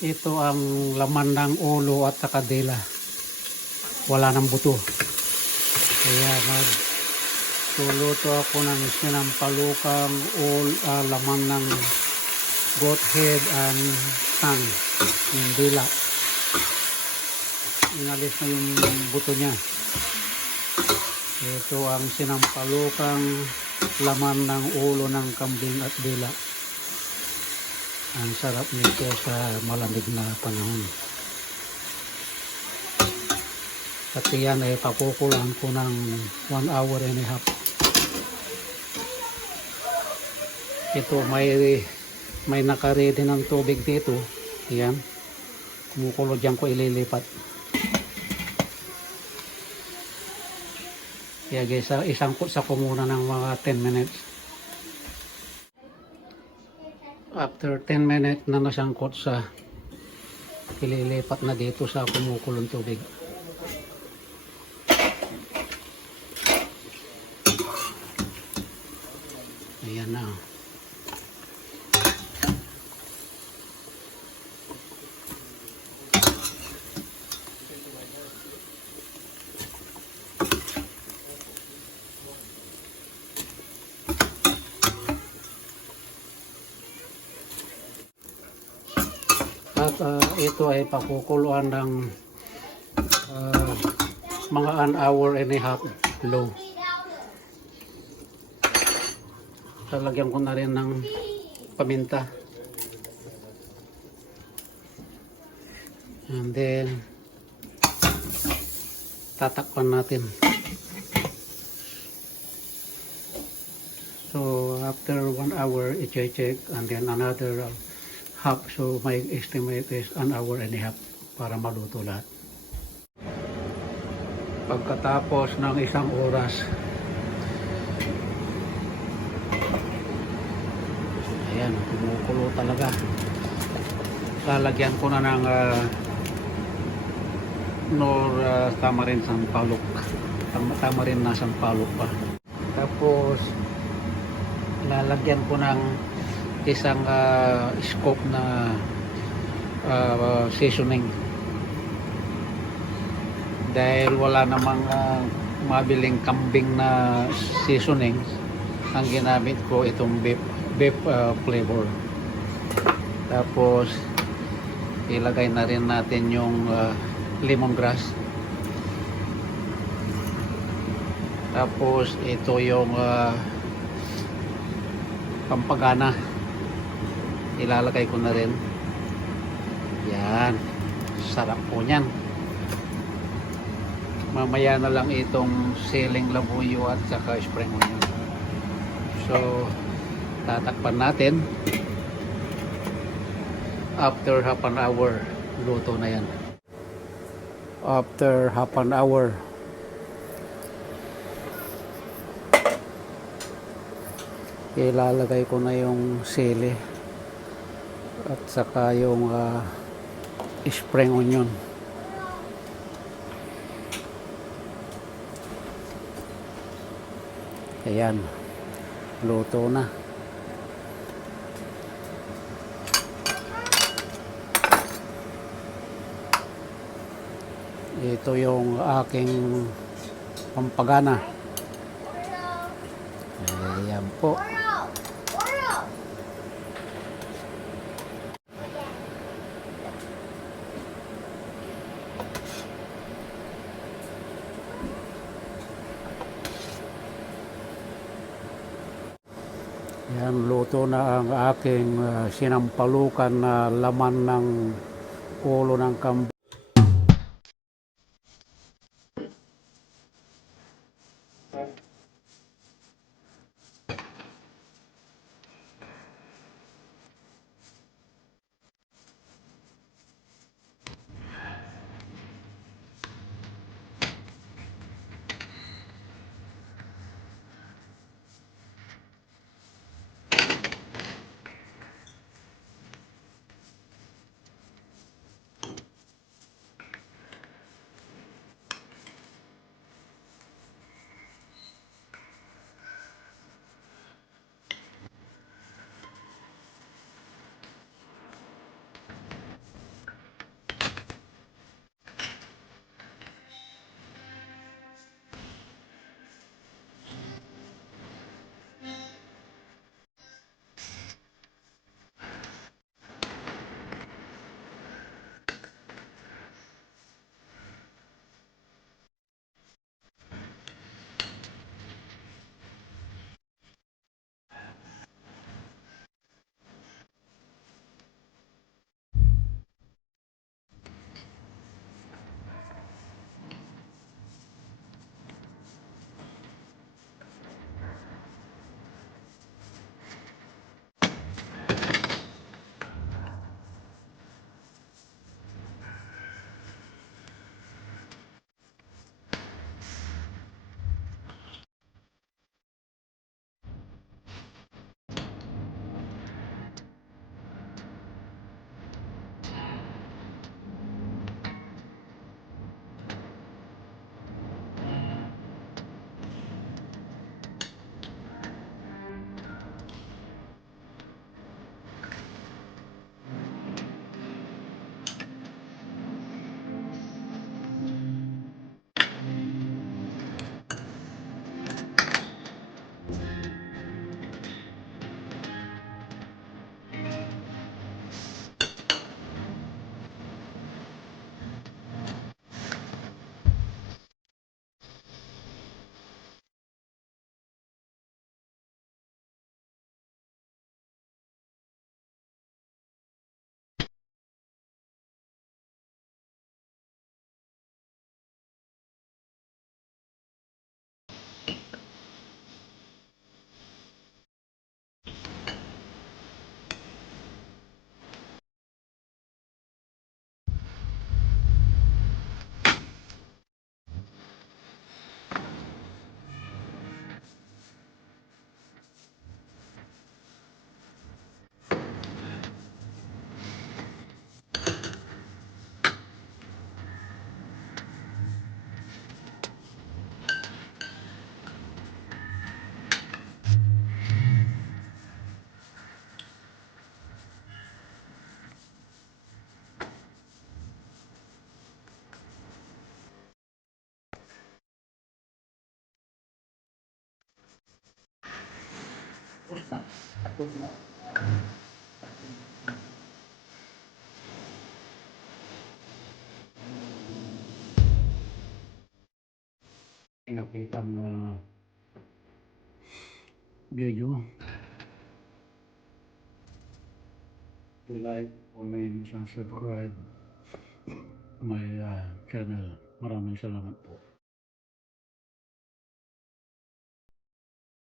Ito ang laman ng ulo at saka dila. Wala ng buto. Kaya magluluto ako ng sinampalukang laman ng goat head and tongue. Yung dila. Inalis na yung buto niya. Ito ang sinampalukang laman ng ulo ng kambing at dila. Ang sarap nito sa malamig na panahon. At yan ay pakukulaan ko ng 1 hour and a half. Ito may nakaredy ng tubig dito. Yan. Kumukulo dyan ko ililipat. Kaya guys, isang kutsa ko muna ng mga 10 minutes. After 10 minutes na nasang kutsa, ililipat na dito sa kumukulong tubig. Ayan na. At ito ay pakukuluan ng mga 1 hour and a half low. Lalagyan ko na rin ng paminta. And then tatakpan natin. So after 1 hour, i-check and then another half. So my estimate is 1 hour and a half para maluto lahat. Pagkatapos ng 1 oras, ayan, kumukulo talaga. Lalagyan ko na ng tamarin sampalok. Tamarin na sampalok pa. Tapos lalagyan ko ng isang scoop na seasoning. Dahil wala namang mabiling kambing na seasoning, ang ginamit ko itong beef flavor. Tapos ilagay na rin natin yung lemongrass. Tapos ito yung pampagana, ilalagay ko na rin. Yan, sarap po nyan. Mamaya na lang itong siling labuyo at saka spring onion. So tatakpan natin. After half an hour, luto na yan. After half an hour, ilalagay ko na yung sili at saka yung spring onion. Ayan, luto na. Ito yung aking pampagana. Ayan po. Yan, luto na ang aking sinampalukan na laman ng ulo ng kambing. Nakita mo video. Like, comment, and subscribe my channel. Maraming salamat po.